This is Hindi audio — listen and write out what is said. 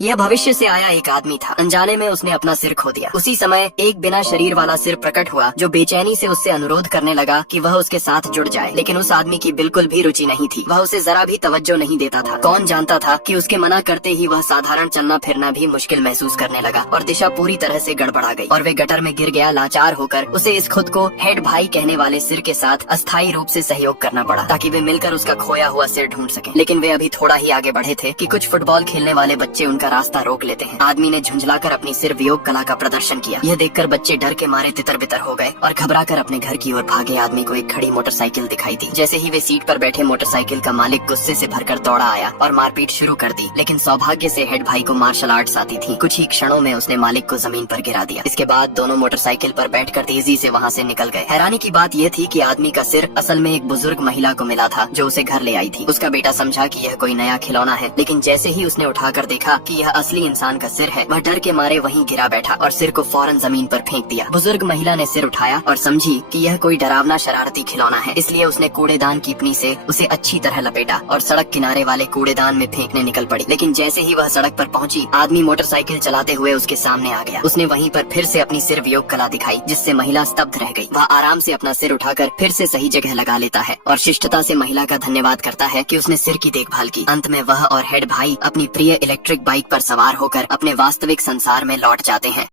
यह भविष्य से आया एक आदमी था। अनजाने में उसने अपना सिर खो दिया। उसी समय एक बिना शरीर वाला सिर प्रकट हुआ जो बेचैनी से उससे अनुरोध करने लगा कि वह उसके साथ जुड़ जाए, लेकिन उस आदमी की बिल्कुल भी रुचि नहीं थी। वह उसे जरा भी तवज्जो नहीं देता था। कौन जानता था कि उसके मना करते ही वह साधारण चलना फिरना भी मुश्किल महसूस करने लगा और दिशा पूरी तरह से गड़बड़ा गई और वे गटर में गिर गया। लाचार होकर उसे इस खुद को हेड भाई कहने वाले सिर के साथ अस्थायी रूप से सहयोग करना पड़ा ताकि वे मिलकर उसका खोया हुआ सिर ढूंढ सके। लेकिन वे अभी थोड़ा ही आगे बढ़े थे कि कुछ फुटबॉल खेलने वाले बच्चे उनका रास्ता रोक लेते हैं। आदमी ने झुंझलाकर अपनी सिर वियोग कला का प्रदर्शन किया। यह देखकर बच्चे डर के मारे तितर बितर हो गए और घबराकर अपने घर की ओर भागे। आदमी को एक खड़ी मोटरसाइकिल दिखाई दी। जैसे ही वे सीट पर बैठे, मोटरसाइकिल का मालिक गुस्से से भरकर दौड़ा आया और मारपीट शुरू कर दी। लेकिन सौभाग्य से हेड भाई को मार्शल आर्ट्स आती थी। कुछ ही क्षणों में उसने मालिक को जमीन पर गिरा दिया। इसके बाद दोनों मोटरसाइकिल पर बैठकर तेजी से वहाँ से निकल गए। हैरानी की बात यह थी कि आदमी का सिर असल में एक बुजुर्ग महिला को मिला था जो उसे घर ले आई थी। उसका बेटा समझा कि यह कोई नया खिलौना है, लेकिन जैसे ही उसने उठाकर देखा कि यह असली इंसान का सिर है, वह डर के मारे वहीं गिरा बैठा और सिर को फौरन जमीन पर फेंक दिया। बुजुर्ग महिला ने सिर उठाया और समझी कि यह कोई डरावना शरारती खिलौना है, इसलिए उसने कूड़ेदान की पन्नी से उसे अच्छी तरह लपेटा और सड़क किनारे वाले कूड़ेदान में फेंकने निकल पड़ी। लेकिन जैसे ही वह सड़क पर पहुंची, आदमी मोटरसाइकिल चलाते हुए उसके सामने आ गया। उसने वहीं पर फिर से अपनी सिर वियोग कला दिखाई, जिससे महिला स्तब्ध रह गई। वह आराम से अपना सिर उठाकर फिर से सही जगह लगा लेता है और शिष्टता से महिला का धन्यवाद करता है कि उसने सिर की देखभाल की। अंत में वह और हेड भाई अपनी प्रिय इलेक्ट्रिक बाइक पर सवार होकर अपने वास्तविक संसार में लौट जाते हैं।